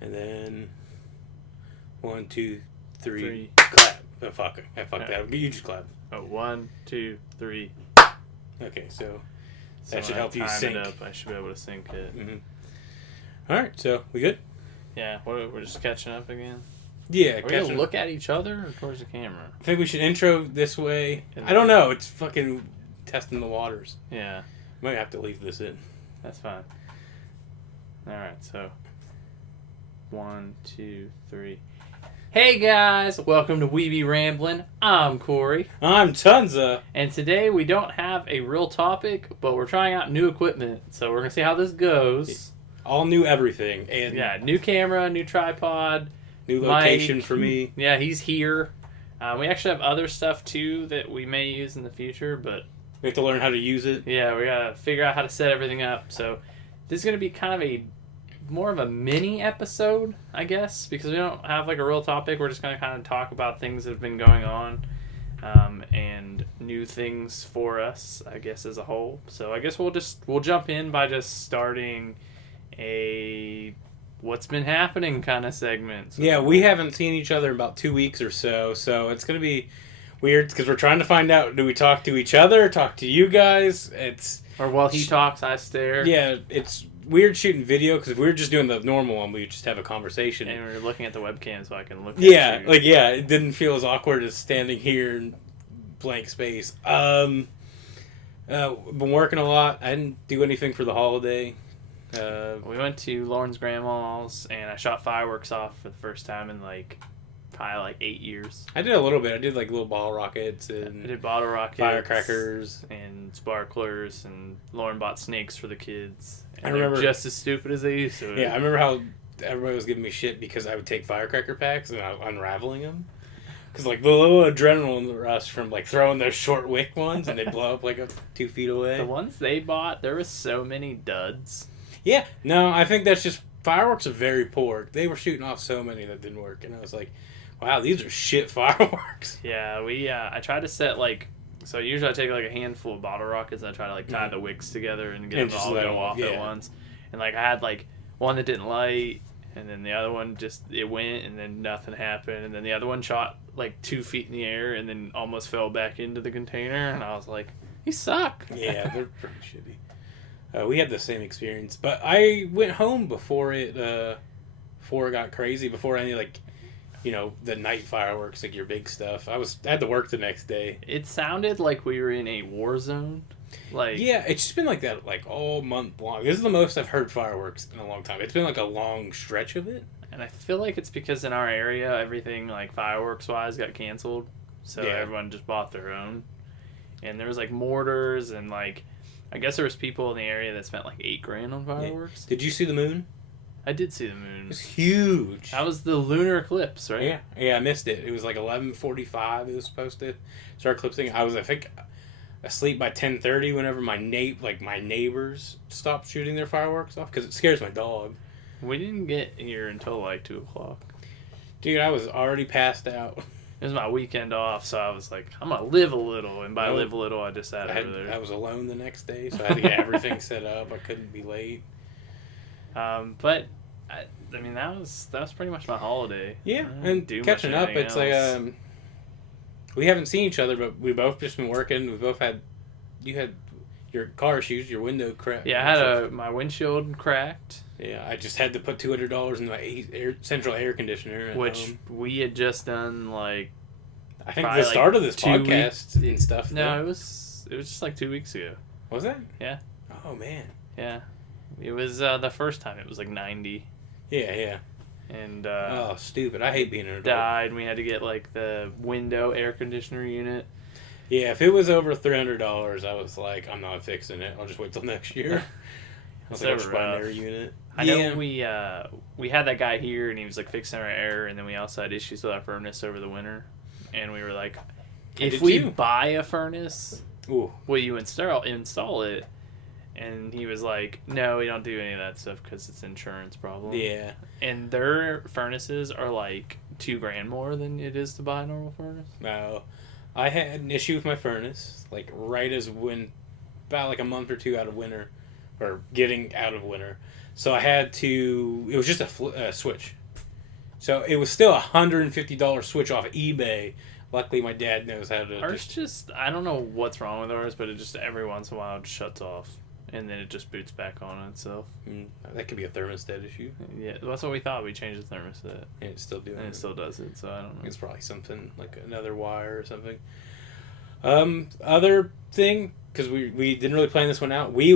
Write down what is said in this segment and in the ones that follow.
And then 1, 2, 3, Three. clap. Oh, fuck. I fucked that. You just clap. Oh, 1, 2, 3. Okay, so So that should when I help you time sync. it up, I should be able to sync it. Mm-hmm. All right, so we good? Yeah, we're just catching up again. Yeah. Are we gonna look at each other or towards the camera? I think we should intro this way. And I don't know. It's fucking testing the waters. Yeah, Might have to leave this in. that's fine. All right, so 1, 2, 3. Hey guys, welcome to We Be Ramblin'. I'm Corey, I'm Tunza. and today we don't have a real topic, but we're trying out new equipment, so we're gonna see how this goes. All new everything. And Yeah, new camera, new tripod. new location Mike. for me. Yeah, he's here. We actually have other stuff too that we may use in the future, but We have to learn how to use it. yeah, we gotta figure out how to set everything up. So this is gonna be kind of more of a mini episode, I guess, because we don't have like a real topic. We're just gonna kind of talk about things that have been going on, and new things for us, I guess, as a whole. So I guess we'll jump in by just starting a what's been happening kind of segment. So Yeah, we haven't seen each other in about 2 weeks or so it's going to be weird because we're trying to find out, do we talk to each other, talk to you guys? or while he talks, I stare. Yeah, it's weird shooting video because if we were just doing the normal one, we would just have a conversation. And we're looking at the webcam so I can look Yeah, at you. it didn't feel as awkward as standing here in blank space. Been working a lot. I didn't do anything for the holiday. We went to Lauren's grandma's and I shot fireworks off for the first time in probably 8 years. I did a little bit. I did like little ball rockets I and did bottle rockets, firecrackers. and sparklers, and Lauren bought snakes for the kids. And I they're remember- just as stupid as they used to. Yeah, I remember how everybody was giving me shit because I would take firecracker packs and I was unraveling them. Because like the little adrenaline rush from like throwing those short wick ones and they blow up like 2 feet away. The ones they bought, there was so many duds. Yeah, no, I think that's just fireworks are very poor. They were shooting off so many that didn't work, and I was like, wow, these are shit fireworks. Yeah, I tried to set so usually I take like a handful of bottle rockets and I try to tie the wicks together and get And them just all let go them- off at yeah. once. And I had one that didn't light, and then the other one it went, and then nothing happened, and then the other one shot 2 feet in the air and then almost fell back into the container, and I was like, you suck. Yeah, they're pretty shitty. We had the same experience, but I went home before it got crazy. Before any the night fireworks, like your big stuff. I had to work the next day. It sounded like we were in a war zone. Yeah, it's just been like that all month long. This is the most I've heard fireworks in a long time. It's been a long stretch of it. And I feel like it's because in our area everything fireworks wise got canceled, so Yeah. everyone just bought their own. And there was mortars and I guess there was people in the area that spent $8,000 on fireworks. Did you see the moon? I did see the moon. It was huge. That was the lunar eclipse, right? Yeah, I missed it. It was 11:45. It was supposed to start eclipsing. I was, I think, asleep by 10:30. Whenever my neighbors stopped shooting their fireworks off because it scares my dog. We didn't get here until 2:00. Dude, I was already passed out. It was my weekend off, so I was like, I'm gonna live a little, and by Nope. live a little, I just sat over there. I was alone the next day, so I had to get everything set up. I couldn't be late. But I mean, that was pretty much my holiday. Yeah, I didn't and do much catching up, anything it's else. we haven't seen each other, but we both just been working. We both you had your car issues, your window cracked. Yeah, I had my windshield cracked, Yeah, I just had to put $200 in my central air conditioner. At which home. we had just done I think probably the start of this 2 podcast and stuff. No, though. it was just 2 weeks ago. Was that? Yeah. Oh man. Yeah, it was the first time. It was 90, Yeah. and Oh, stupid! I hate being an adult. died. And we had to get the window air conditioner unit. Yeah, if it was over $300, I was like, I'm not fixing it. I'll just wait till next year. I was like, I'll just buy an air unit. I know we had that guy here, and he was fixing our air, and then we also had issues with our furnace over the winter, and we were like, if did we too. buy a furnace, Ooh. will you install it? And he was like, no, we don't do any of that stuff because it's insurance problem. Yeah. And their furnaces are $2,000 more than it is to buy a normal furnace. No. I had an issue with my furnace, right as about a month or two out of winter, or getting out of winter. So I had to. It was just a Switch. So it was still $150 Switch off eBay. Luckily, my dad knows how to. Ours just I don't know what's wrong with ours, but it just every once in a while it just shuts off, and then it just boots back on itself. That could be a thermostat issue. Yeah, that's what we thought. We changed the thermostat, And it's still doing and it. it still does it. So I don't know. It's probably something like another wire or something. Other thing, because we didn't really plan this one out. We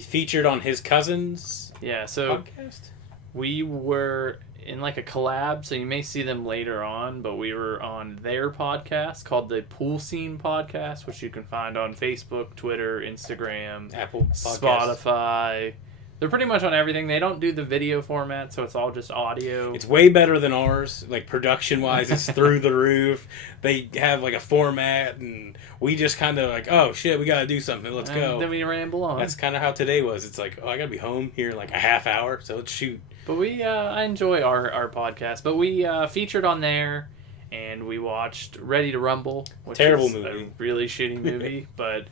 featured on his cousin's Yeah, so podcast. we were in like a collab, so you may see them later on, but we were on their podcast called the Pool Scene Podcast, which you can find on Facebook, Twitter, Instagram, Apple Podcasts. Spotify. They're pretty much on everything. They don't do the video format, so it's all just audio. It's way better than ours. Like, production-wise, it's through the roof. They have, like, a format, and we just kind of like, oh, shit, we got to do something. Let's go. Then we ramble on. That's kind of how today was. It's like, oh, I got to be home here in, like, a half hour, so let's shoot. But I enjoy our podcast. But we featured on there, and we watched Ready to Rumble, which Terrible is movie. a really shitty movie. But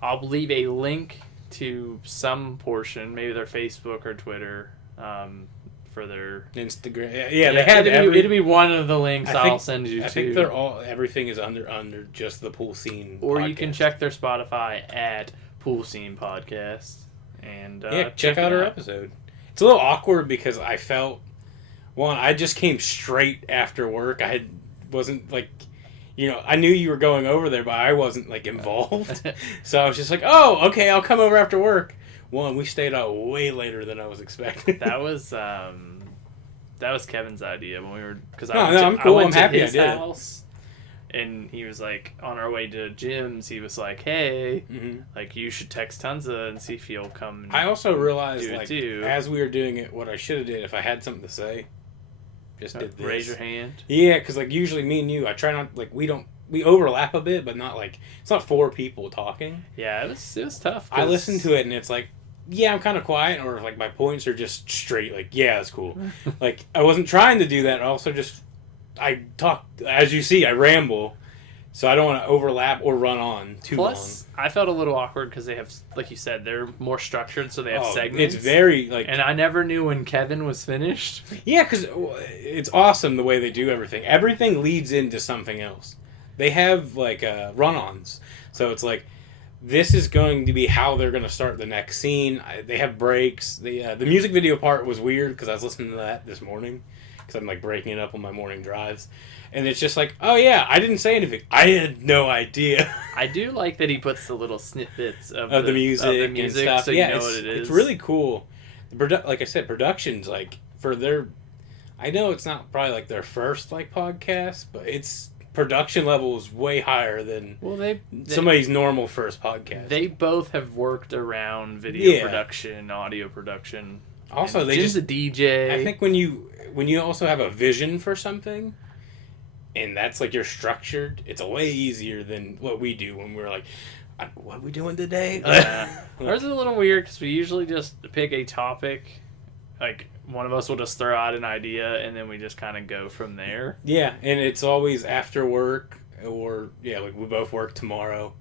I'll leave a link to some portion, maybe their Facebook or Twitter, for their Instagram. Yeah, they have it'll be one of the links I think- I'll send you to. I think they're all, everything is under just the Pool Scene Or podcast. you can check their Spotify at Pool Scene Podcast. And check out our episode. It's a little awkward because I felt, I just came straight after work. Wasn't like, I knew you were going over there, but I wasn't like involved. So I was just like, oh, okay, I'll come over after work. We stayed out way later than I was expecting. That was Kevin's idea when we were I'm cool. I went I'm to happy his I did it. house, and he was like on our way to Jim's. He was like, "Hey, like you should text Tunza and see if he'll come." And I also realized, do it like, too. as we were doing it, what I should have did if I had something to say, just did this. Raise your hand. Yeah, because like usually me and you, I try not like we overlap a bit, but not like it's not four people talking. Yeah, it was tough. I listen to it and it's like, yeah, I'm kind of quiet, or like my points are just straight. Like, yeah, it's cool. Like I wasn't trying to do that. Also, just I talk as you see, I ramble, so I don't want to overlap or run on too Plus, I felt a little awkward because they have, like you said, they're more structured, so they have long. segments. It's very like, and I never knew when Kevin was finished. yeah, because it's awesome the way they do everything. Everything leads into something else. They have like run-ons, so it's like this is going to be how they're going to start the next scene. They have breaks. The music video part was weird because I was listening to that this morning because I'm like breaking it up on my morning drives, and it's just like, oh yeah, I didn't say anything. I had no idea. I do like that he puts the little snippets of the music and stuff. so yeah, you know what it is. It's really cool. Like I said, production's like for their. I know it's not probably like their first like podcast, but it's production level is way higher than somebody's normal first podcast. They both have worked around video Yeah. production, audio production. Also, and they Jim's just a DJ. I think when you also have a vision for something, and that's like you're structured, it's a way easier than what we do when we're like, what are we doing today? Ours is a little weird because we usually just pick a topic, like one of us will just throw out an idea and then we just kind of go from there. Yeah, and it's always after work or like we both work tomorrow.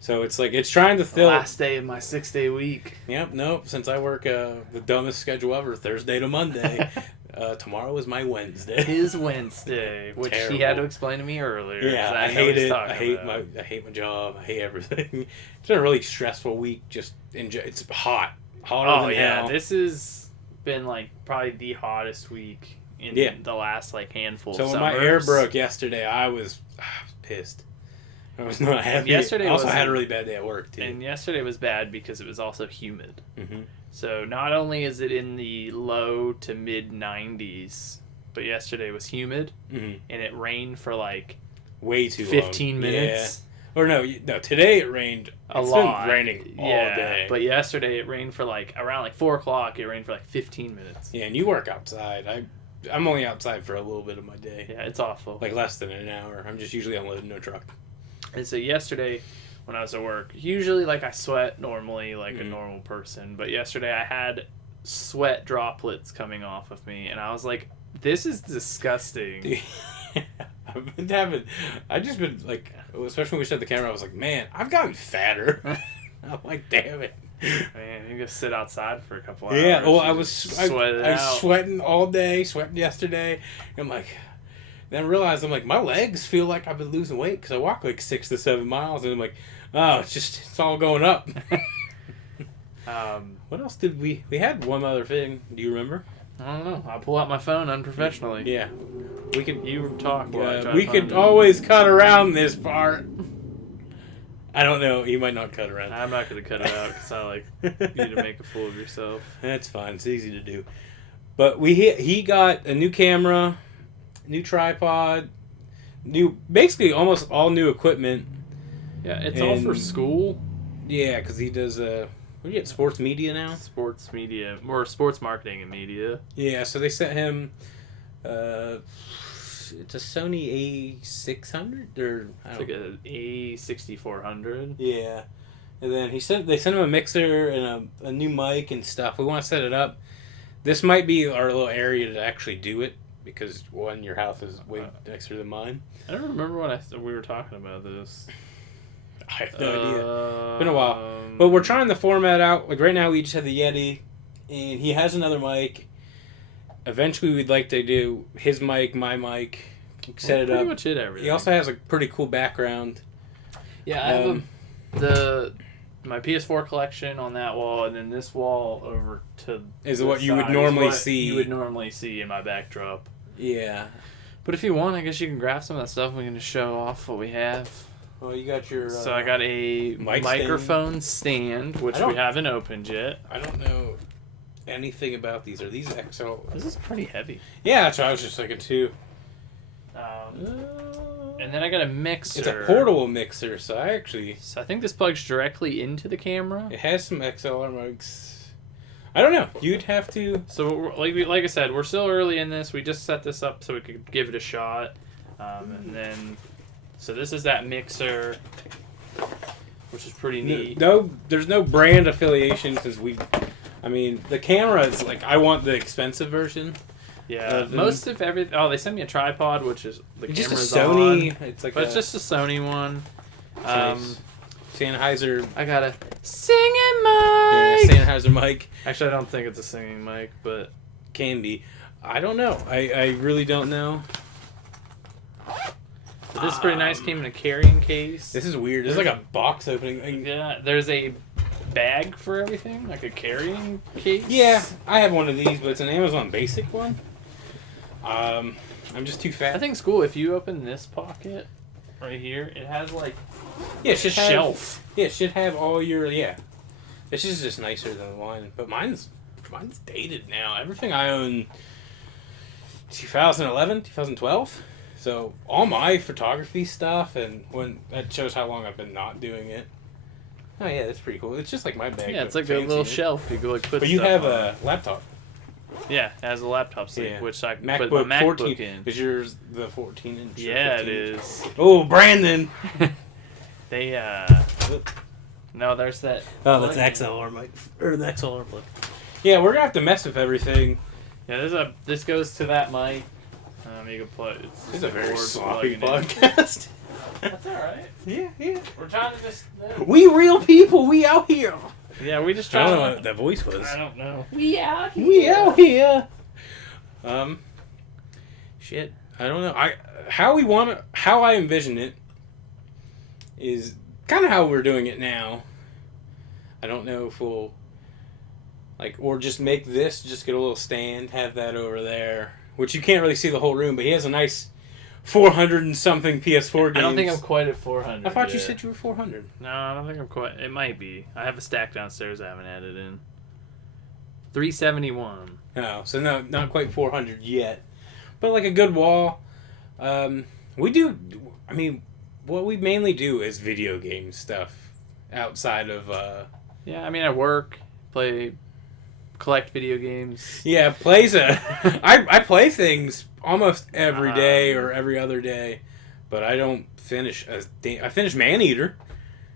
So it's like it's trying to fill Last day of my 6-day week. Yep, nope. Since I work the dumbest schedule ever, Thursday to Monday. Tomorrow is my Wednesday. His Wednesday, which he had to explain to me earlier. Yeah, I hate it. I hate my job. I hate everything. It's been a really stressful week. Just it's hotter than hell. This has been like probably the hottest week in the last like handful. So of when summers. my air broke yesterday, I was pissed. I was not happy. Yesterday I also had a really bad day at work too. And yesterday was bad because it was also humid. Mm-hmm. So not only is it in the low to mid 90s, but yesterday was humid and it rained for like way too 15 long. minutes. Yeah. Or no, today it rained a it's lot. Been raining all day. But yesterday it rained for like around like 4 o'clock. It rained for like 15 minutes. Yeah, and you work outside. I'm only outside for a little bit of my day. Yeah, it's awful. Like less than an hour. I'm just usually unloading a truck. And so yesterday, when I was at work, usually like I sweat normally like a normal person, but yesterday I had sweat droplets coming off of me, and I was like, "This is disgusting." I just been like, especially when we shut the camera, I was like, man, I've gotten fatter. I'm like, damn it. Man, you just sit outside for a couple hours. Yeah, well, I and was just sweat it out. sweating all day, sweating yesterday. I'm like, then I realized I'm like, my legs feel like I've been losing weight because I walk like 6 to 7 miles, and I'm like, oh, it's all going up. What else did we had one other thing? Do you remember? I don't know. I pull out my phone unprofessionally. Yeah, we could. You talk. While I try We to could find it. always cut around this part. I don't know. You might not cut around. I'm not going to cut it out because I like you to make a fool of yourself. That's fine. It's easy to do. But he got a new camera, new tripod, basically almost all new equipment. Yeah, it's all for school. Yeah, because he does what do you get, sports media now? Sports media, more sports marketing and media. Yeah, so they sent him it's a Sony A600 or It's like a A6400. Yeah, and then they sent him a mixer and a new mic and stuff. We want to set it up. This might be our little area to actually do it because one, your house is way nicer than mine. I don't remember when we were talking about this. I have no idea. It's been a while, but we're trying the format out. Like right now, we just have the Yeti, and he has another mic. Eventually, we'd like to do his mic, my mic, set it up. Pretty much everything. He also has a pretty cool background. Yeah, I have my PS4 collection on that wall, and then this wall over to is what you would normally see. You would normally see in my backdrop. Yeah. But if you want, I guess you can grab some of that stuff. And we can just show off what we have. Well, you got your. So I got a microphone stand, which we haven't opened yet. I don't know anything about these. Are these XL? This is pretty heavy. Yeah, that's what I was just thinking too. And then I got a mixer. It's a portable mixer, so I think this plugs directly into the camera. It has some XLR mics. I don't know. You'd have to. So like I said, we're still early in this. We just set this up so we could give it a shot, and then. So this is that mixer, which is pretty neat. No, there's no brand affiliation because the camera is like, I want the expensive version. Yeah, most of everything. Oh, they sent me a tripod, which is the it's camera's just a Sony. on. It's like, but it's just a Sony one. Nice. Sennheiser. I got a singing mic. Yeah, Sennheiser mic. Actually, I don't think it's a singing mic, but can be. I don't know. I really don't know. But this is pretty nice. Came in a carrying case. This is weird. There's like a box opening. Yeah, there's a bag for everything, like a carrying case. Yeah, I have one of these, but it's an Amazon Basic one. I'm just too fat. I think it's cool if you open this pocket right here. It has like it should have, shelf. Yeah, it should have all your This is just nicer than mine, but mine's dated now. Everything I own 2011, 2012. So all my photography stuff, and when that shows how long I've been not doing it. Oh yeah, that's pretty cool. It's just like my bag. Yeah, it's like a little shelf. You go like put. But you stuff have on. a laptop. Yeah, it has a laptop seat, which I can put MacBook my MacBook 14 in. Is yours the 14 inch? Yeah, it is. Oh, Brandon. They No, there's that. Oh, that's XLR mic or the XLR plug. Yeah, we're gonna have to mess with everything. Yeah, this goes to that mic. You can plug. This is a very sloppy podcast. That's all right. Yeah. We're trying to just. We real people. We out here. Yeah, we just try. I don't know what that voice was. I don't know. We out here. We out here. Shit. I don't know. How I envision it is kind of how we're doing it now. I don't know if we'll or just make this, just get a little stand, have that over there, which you can't really see the whole room, but he has a nice 400 and something PS4 games. I don't think I'm quite at 400. I thought you said you were 400. No, I don't think I'm quite. It might be. I have a stack downstairs I haven't added in. 371. Oh, so no, not quite 400 yet, but like a good wall. We do. I mean, what we mainly do is video game stuff outside of. Yeah, I mean, I work, collect video games. Yeah, plays I play things almost every day or every other day, but I don't finish I finished Maneater.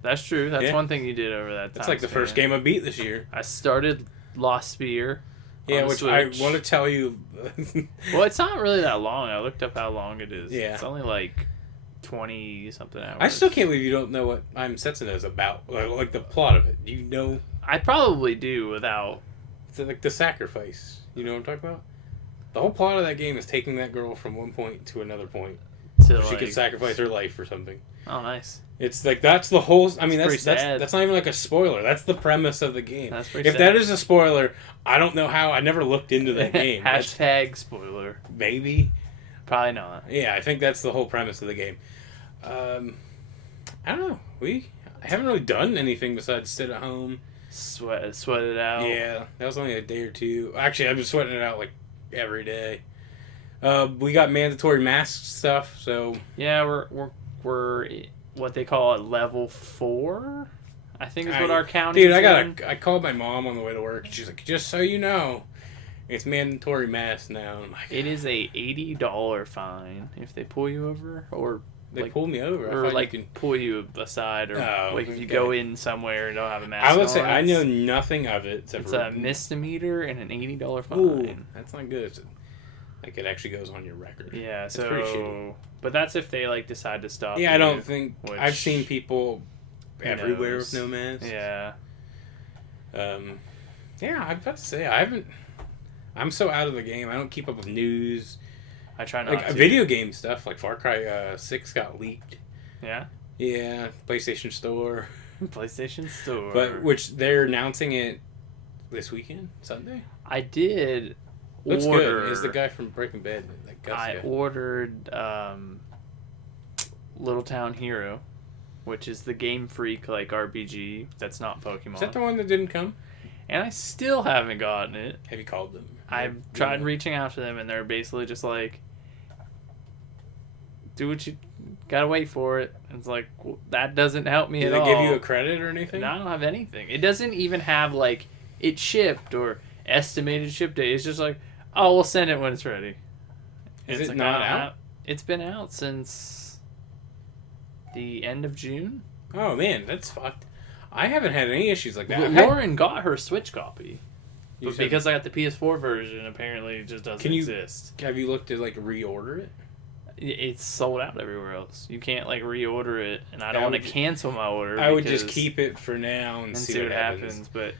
That's true. That's one thing you did over that time. That's like the first game I beat this year. I started Lost Spear. Yeah, which Switch. I want to tell you. Well, it's not really that long. I looked up how long it is. Yeah. It's only like 20-something hours. I still can't believe you don't know what I'm Setsuno is about. Like the plot of it. Do you know? I probably do without. It's like the sacrifice. You know what I'm talking about? The whole plot of that game is taking that girl from one point to another point. So She could sacrifice her life for something. Oh, nice. It's like that's the whole. I mean, That's that's not even like a spoiler. That's the premise of the game. That's pretty If sad. that is a spoiler, I don't know how. I never looked into that game. Hashtag spoiler. Maybe. Probably not. Yeah, I think that's the whole premise of the game. I don't know. I haven't really done anything besides sit at home. Sweat it out. Yeah, that was only a day or two. Actually, I've been sweating it out like every day. We got mandatory mask stuff, so Yeah, we're what they call it level 4. I think is what our county. Dude, I called my mom on the way to work. She's like, just so you know, it's mandatory mask now. I'm like, It is a $80 fine if they pull you over, or they pulled me over. or like pull you aside, or like if you go in somewhere and don't have a mask. I would say on, I know nothing of it. It's a misdemeanor and an $80 fine. Ooh, that's not good. Like it actually goes on your record. Yeah, That's pretty so shitty. But that's if they like decide to stop. Yeah, you, I don't think which, I've seen people everywhere knows? with no mask. Yeah. Yeah, I've got to say I haven't. I'm so out of the game. I don't keep up with news. I try not Like to. video game stuff, like Far Cry 6 got leaked. Yeah. Yeah, PlayStation Store. PlayStation Store. But which they're announcing it this weekend, Sunday. I did Looks order. good. Is the guy from Breaking Bad? That Gus I guy. ordered Little Town Hero, which is the Game Freak like RPG that's not Pokemon. Is that the one that didn't come? And I still haven't gotten it. Have you called them? I've tried reaching out to them, and they're basically just like, do what you gotta wait for it. And it's like, well, that doesn't help me Did at they all. give you a credit or anything? No, I don't have anything. It doesn't even have like it shipped or estimated ship date. It's just like, oh, we'll send it when it's ready. Is It's it like, not out? It's been out since the end of June. Oh man, that's fucked. I haven't had any issues like that. I've had- Lauren got her Switch copy, You but said- because I got the PS4 version, apparently it just doesn't Can you- exist. have you looked to like reorder it? It's sold out everywhere else. You can't like reorder it, and I don't I want to would ju- cancel my order. I would just because- keep it for now and see what happens. But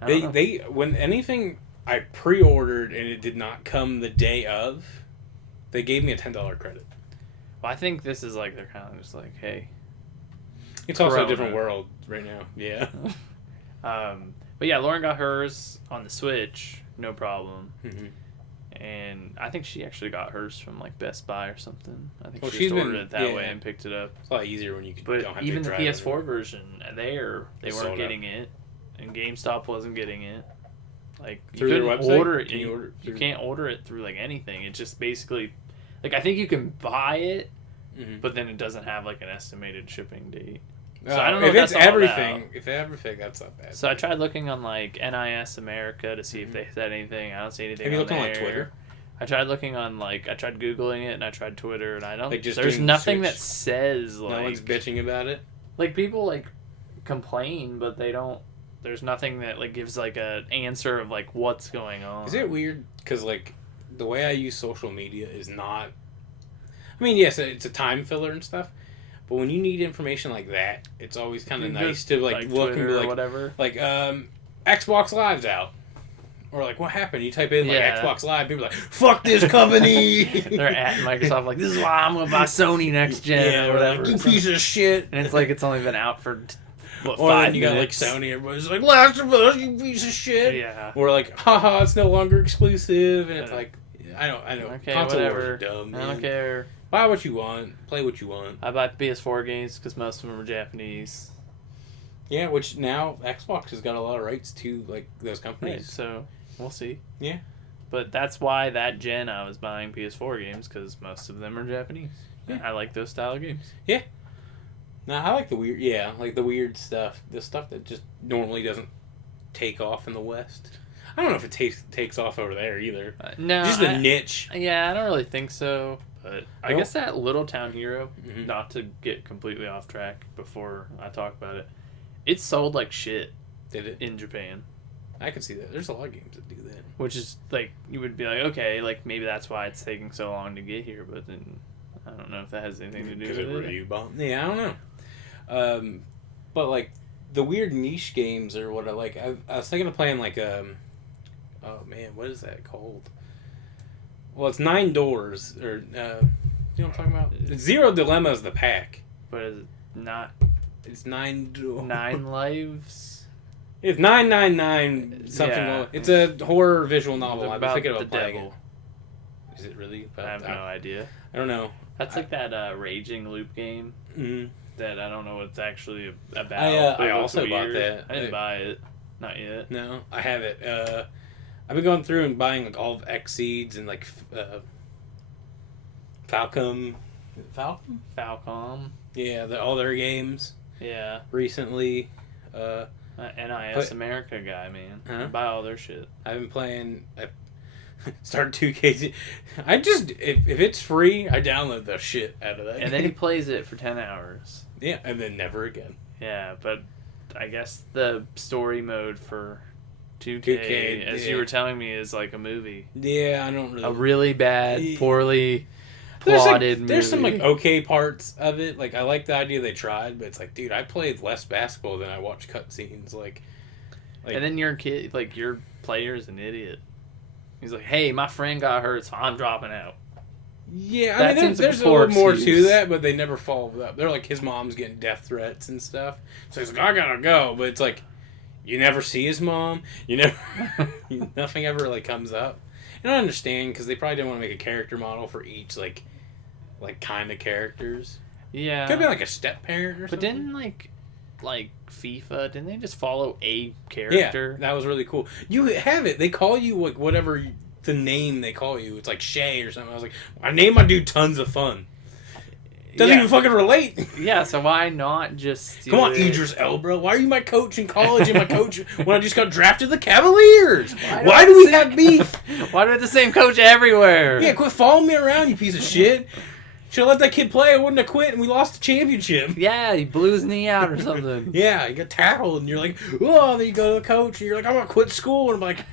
I don't know. They when anything I pre-ordered and it did not come the day of, they gave me a $10 credit. Well, I think this is like they're kind of just like, hey. It's also Corona. a different world right now. Yeah. But yeah, Lauren got hers on the Switch, no problem. Mm-hmm. And I think she actually got hers from like Best Buy or something. I think Well, she she's just ordered been- it that yeah. way and picked it up. It's a lot easier when you But don't have even to the drive PS4 everywhere. version, they It's weren't sold getting it, and GameStop wasn't getting it. Like you Through their couldn't website? order it. Can you order it You through- can't order it through like anything. It just basically, like I think you can buy it, Mhm. but then it doesn't have like an estimated shipping date. So Oh, I don't know if if it's that's all everything. about. If everything, that's not bad. So I tried looking on like NIS America to see if they said anything. I don't see anything. Have you on looked on like there. Twitter? I tried looking on like I tried googling it and I tried Twitter and I don't. Like, just there's doing nothing search. that says No like one's bitching about it. like people like complain, but they don't. There's nothing that like gives like a answer of like what's going on. Is it weird? Because like the way I use social media is not. I mean, yes, it's a time filler and stuff, but when you need information like that, it's always kind of You nice just, to like look and Twitter be or like, whatever. Xbox Live's out. Or like, what happened? You type in like Yeah. Xbox Live, people are like, fuck this company. They're at Microsoft like this is why I'm gonna buy Sony next gen yeah, or whatever. Like, you piece of shit. And it's like it's only been out for what, Or 5 then you got like minutes. Sony, everybody's like, Last of Us, you piece of shit. Yeah. Or like, haha, it's no longer exclusive, and it's Yeah. like, I know, Okay, console whatever. wars are dumb. I Man. don't care. Buy what you want, play what you want. I buy PS4 games because most of them are Japanese. Yeah, which now Xbox has got a lot of rights to like those Right, companies. so we'll see. Yeah. But that's why that gen I was buying PS4 games because most of them are Japanese. Yeah. I like those style of games. No, I like the weird. Yeah, like the weird stuff. The stuff that just normally doesn't take off in the West. I don't know if it takes off over there either. No, Just a niche. Yeah, I don't really think so. But I Nope. guess that Little Town Hero, Mhm. not to get completely off track before I talk about it, it sold like shit Did it? in Japan. I can see that. There's a lot of games that do that. Which is like you would be like, okay, like maybe that's why it's taking so long to get here, but then I don't know if that has anything to do Because with of it. review bomb. Yeah, I don't know. But like the weird niche games are what I like. I was thinking of playing like oh man, what is that called? Well, it's 9 Doors or you know what I'm talking about? Zero Dilemma is the pack. But is it not It's 9 9 lives? It's 999 something. Yeah. It's a horror visual novel. I've been About thinking the about playing devil. it. Is it really? I have no idea. I don't know. That's like that Raging Loop game Mm. that I don't know what it's actually about. I It looks also bought weird. that. I didn't buy it. Not yet. No, I have it. I've been going through and buying like all of Xseeds and like Falcom. Falcom. Yeah, all their games Yeah. recently. NIS America guy, man. Huh? Buy all their shit. I've been playing. I started 2K. I just if it's free, I download the shit out of that. And then he plays it for 10 hours. Yeah, and then never again. Yeah, but I guess the story mode for 2K, 2K, as yeah. you were telling me, is like a movie. Yeah, I don't really. A really bad, poorly There's plotted movie. There's some like okay parts of it. Like I like the idea they tried, but it's like, dude, I played less basketball than I watched cutscenes. Like, and then your kid, like your player's an idiot. He's like, "Hey, my friend got hurt, so I'm dropping out." yeah, That I mean, seems like there's a a poor little more to excuse. that, but they never followed up. They're like his mom's getting death threats and stuff, so he's like, I gotta go. But it's like, you never see his mom. You never, nothing ever like comes up. And I understand because they probably didn't want to make a character model for each like kind of characters. Yeah, Could be like a step parent or but something. didn't like FIFA? Didn't they just follow a character? Yeah, that was really cool. You have it. They call you like whatever the name they call you. It's like Shay or something. I was like, I named my dude Tons of Fun. Doesn't Yeah. even fucking relate. Yeah, so why not just Come on, Idris Elba. Why are you my coach in college and my coach when I just got drafted to the Cavaliers? Why do we have beef? Why do we have the same coach everywhere? Yeah, quit following me around, you piece of shit. Should have let that kid play. I wouldn't have quit, and we lost the championship. Yeah, he blew his knee out or something. Yeah, you got tackled, and you're like, oh, then you go to the coach, and you're like, I'm going to quit school. And I'm like,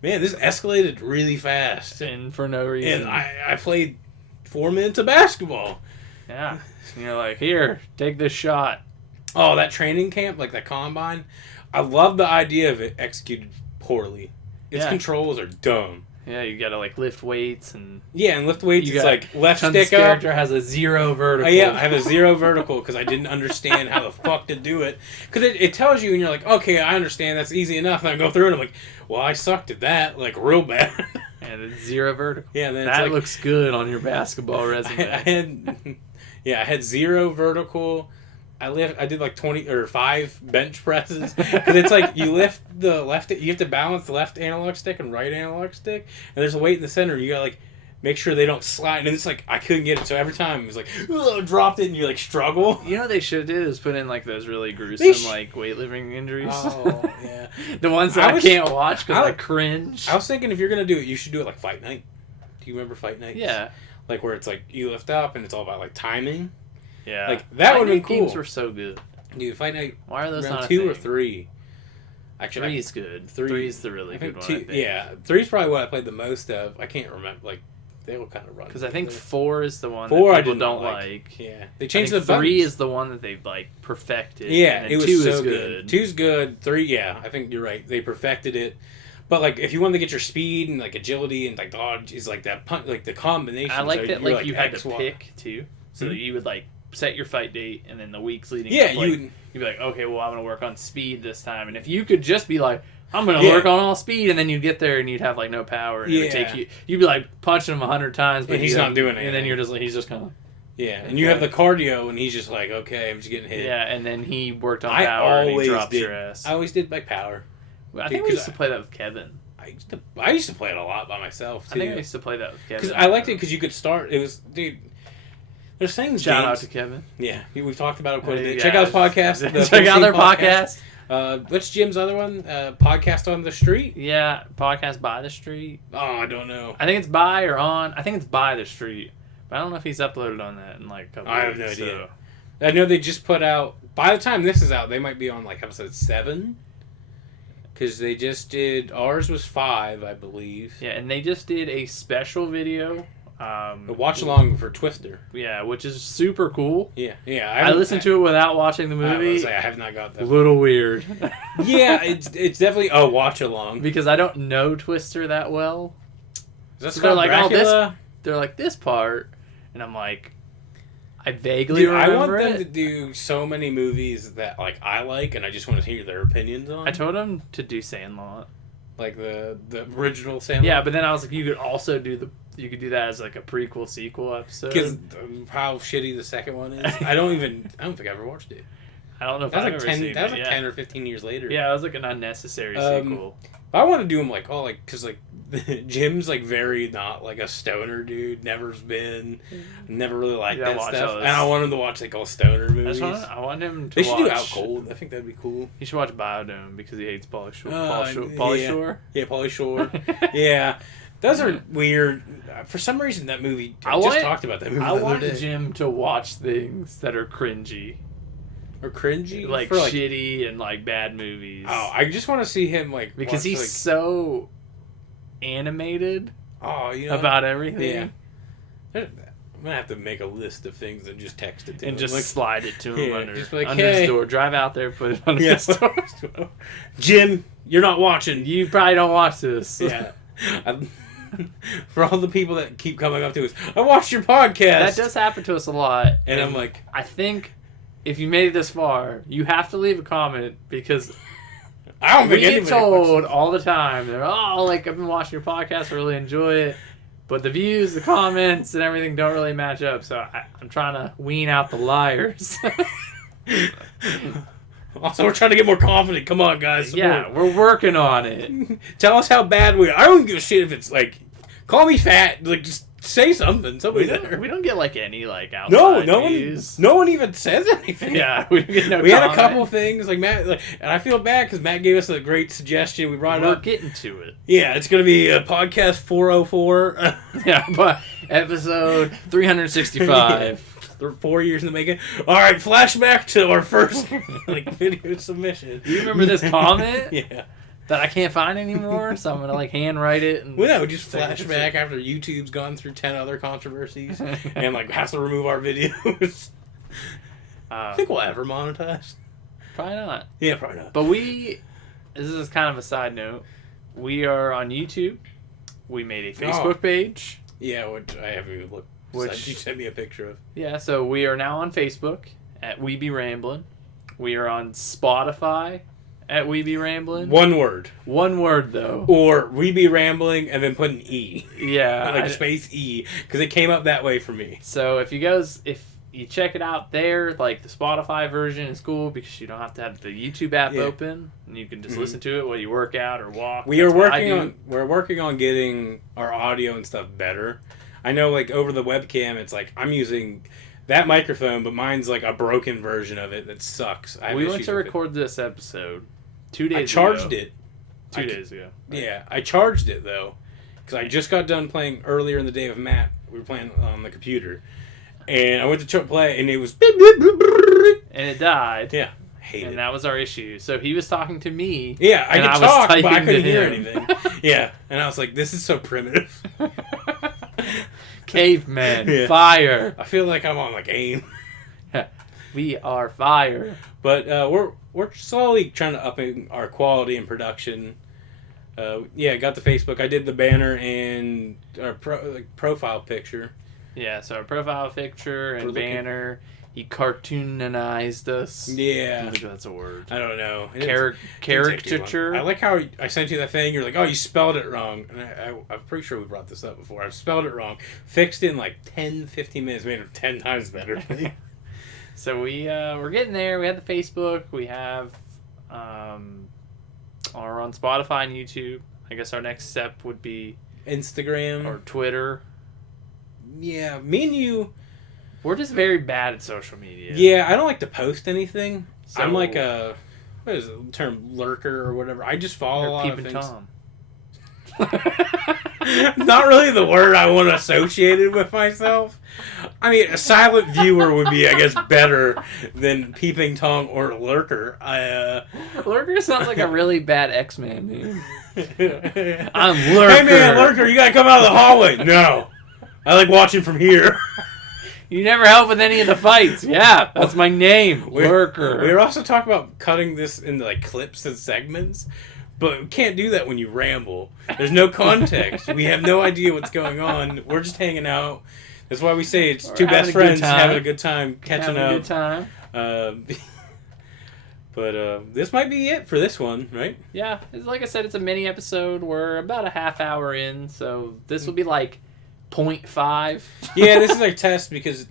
man, this escalated really fast. And for no reason. And I played 4 minutes of basketball. Yeah. And you're like, here, take this shot. Oh, that training camp, like that combine, I love the idea of it executed poorly. Its controls are dumb. Yeah, you gotta like lift weights and Yeah, and lift weights, it's like left Tons' stick up. character has a 0 vertical. Yeah, I have a 0 vertical because I didn't understand how the fuck to do it. Because it tells you, and you're like, okay, I understand, that's easy enough. And I go through it, and I'm like, well, I sucked at that, like, real bad. And it's 0 vertical. Yeah, and then that it's like, looks good on your basketball resume. I had 0 vertical. I did like 20 or 5 bench presses because it's like you lift the left. You have to balance the left analog stick and right analog stick, and there's a weight in the center. You gotta like make sure they don't slide. And it's like I couldn't get it, so every time it was like dropped it, and you like struggle. You know what they should do is put in like those really gruesome like weightlifting injuries. Oh yeah, the ones that I can't watch because I cringe. I was thinking if you're gonna do it, you should do it like Fight Night. Do you remember Fight Night? Yeah, like where it's like you lift up and it's all about like timing. Yeah, like that would have been cool. Games were so good. Dude, Fight Night. Why are those not 2 a or thing? 3? Actually, 3's good. 3's the really good one. I think. Yeah, 3's probably what I played the most of. I can't remember. Like they will kind of run. Because I think 4 is the one 4 that people I did not don't like. Yeah, they changed the 3 buttons. is the one that they've like perfected. Yeah, and it was 2 so is good. 2's good. 3, yeah, I think you're right. They perfected it. But like, if you wanted to get your speed and like agility and like dodge, is like that punch, like the combination. I like that. Like you had X, to Y. pick too, so that you would like set your fight date, and then the weeks leading. Yeah, up, like, you'd be like, okay, well, I'm gonna work on speed this time, and if you could just be like, I'm gonna work on all speed, and then you'd get there and you'd have like no power, and it would take you. You'd be like punching him 100 times, but and he's not doing it, and then you're just like, he's just kind of. Yeah, and you have the cardio, and he's just like, okay, I'm just getting hit. Yeah, and then he worked on power, and he dropped your ass. I always did like power. I think we used to play that with Kevin. I used to play it a lot by myself too. I think I used to play that with Kevin. Because I liked it because you could start. It was, dude. There's things. Shout out to Kevin. Yeah, we've talked about it quite a bit. Yeah. Check out his podcast. Check out their podcast. What's Jim's other one? Podcast on the Street? Yeah, podcast by the street. Oh, I don't know. I think it's by or on. I think it's by the street. But I don't know if he's uploaded on that in like a couple I have weeks, no idea. I know they just put out, by the time this is out, they might be on like episode 7. Because they just did, ours was 5, I believe. Yeah, and they just did a special video A watch along for Twister. Yeah, which is super cool. Yeah. I listened to it without watching the movie. I have not got that. A little weird. Yeah, it's definitely a watch along. Because I don't know Twister that well. Is that So they're like, Dracula? they're like, this part. And I'm like, I vaguely Dude, remember I want them it. to do so many movies that like I like, and I just want to hear their opinions on. I told them to do Sandlot. Like the original Sandlot. Yeah, but then I was like, you could also do that as like a prequel sequel episode. Because how shitty the second one is. I don't think I ever watched it. I don't know if That I've was ever like 10. seen That was it. like 10 or 15 years later. Yeah, it was like an unnecessary sequel. I want to do them because Jim's like very not like a stoner dude. Never's been. Never really liked Yeah, that watch stuff. those. And I want him to watch like all stoner movies. I want him to They should do watch... Out Cold. I think that'd be cool. He should watch Biodome because he hates Pauly Shore. Yeah. Pauly Shore? Yeah, Pauly Shore. Yeah. Those are weird. For some reason, that movie... I just talked about that movie I the other want day. Jim to watch things that are cringy. Or cringy? Like shitty and like bad movies. Oh, I just want to see him like... Because watch, he's like, so animated about everything. Yeah. I'm going to have to make a list of things and just text it to him. And just like, slide it to him under hey. his door. Drive out there, put it under his door. Jim, you're not watching. You probably don't watch this. Yeah. For all the people that keep coming up to us, I watched your podcast. That does happen to us a lot. And I'm like... I think if you made it this far, you have to leave a comment because... I don't think we get anybody told watches. all the time, they're, I've been watching your podcast, I really enjoy it. But the views, the comments, and everything don't really match up. So I'm trying to wean out the liars. Also, we're trying to get more confident. Come on, guys. Yeah, we're working on it. Tell us how bad we are. I don't give a shit if it's like, call me fat. Like, just say something. Somebody there. We don't get like any like outside views. No one even says anything. Yeah, we get no We comment. had a couple things like Matt, and I feel bad because Matt gave us a great suggestion. We brought it up. We're getting to it. Yeah, it's gonna be a podcast 404. Yeah, but episode 365. They're 4 years in the making. All right, flashback to our first video submission. Do you remember this comment? Yeah. That I can't find anymore, so I'm gonna like handwrite it. And Well, no, just flash back after YouTube's gone through 10 other controversies and like has to remove our videos. I think we'll ever monetize. Probably not. Yeah, probably not. But this is kind of a side note. We are on YouTube. We made a Facebook page. Yeah, which I haven't even looked. Which you sent me a picture of. Yeah, so we are now on Facebook at We Be Ramblin'. We are on Spotify at We Be Ramblin'. One word. One word, though. Or We Be Rambling and then put an E. Yeah. Like space E. Because it came up that way for me. So if you check it out there, like the Spotify version is cool because you don't have to have the YouTube app open. And you can just listen to it while you work out or walk. We're working on getting our audio and stuff better. I know, like, over the webcam, it's like, I'm using that microphone, but mine's like a broken version of it that sucks. We went to record this episode 2 days ago. I charged it. 2 days ago. Right? Yeah, I charged it, though, because I just got done playing earlier in the day with Matt. We were playing on the computer. And I went to play, and it was... And it died. Yeah. Hate and it. that was our issue. So he was talking to me. Yeah, I could talk, but I couldn't hear him. anything. Yeah, and I was like, this is so primitive. Caveman, fire. I feel like I'm on like AIM. We are fire. But we're slowly trying to up our quality and production. Got the Facebook. I did the banner and our profile picture. Yeah, so our profile picture and banner. He cartoonized us. Yeah. I think that's a word. I don't know. Caricature. I like how I sent you that thing. You're like, oh, you spelled it wrong. And I'm pretty sure we brought this up before. I've spelled it wrong. Fixed it in like 10, 15 minutes. Made it 10 times better. So we're getting there. We have the Facebook. We have are on Spotify and YouTube. I guess our next step would be Instagram. Or Twitter. Yeah, me and you... We're just very bad at social media. Yeah, I don't like to post anything. So, I'm like a... What is it? The term lurker or whatever. I just follow a lot of things. Tom. Not really the word I want associated with myself. I mean, a silent viewer would be, I guess, better than peeping Tom or lurker. Lurker sounds like a really bad X-Men name. I'm Lurker. Hey man, Lurker, you gotta come out of the hallway. No. I like watching from here. You never help with any of the fights. Yeah, that's my name, Lurker. We were also talking about cutting this into like clips and segments, but we can't do that when you ramble. There's no context. We have no idea what's going on. We're just hanging out. That's why we say it's two best friends having a good time, catching up. Having a good time. But this might be it for this one, right? Yeah, like I said, it's a mini episode. We're about a half hour in, so this will be like 0.5. Yeah, this is a test because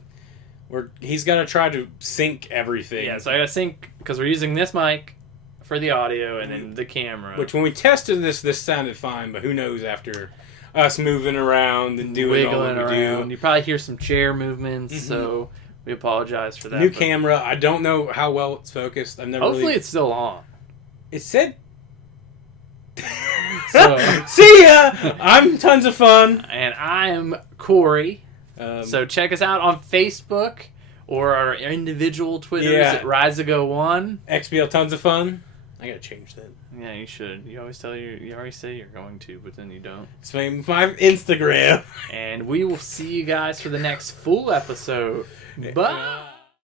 he's got to try to sync everything. Yeah, so I got to sync because we're using this mic for the audio and then the camera. Which when we tested this sounded fine, but who knows after us moving around and doing wiggling all that we around. do. You probably hear some chair movements, so we apologize for that. New camera. I don't know how well it's focused. I've never. Hopefully, it's still on. It said. So, see ya. I'm tons of fun, and I am Corey. So check us out on Facebook or our individual Twitters at Rizago1. XBL tons of fun. I gotta change that. Yeah, you should. You always say you're going to, but then you don't. It's my Instagram. And we will see you guys for the next full episode. Bye.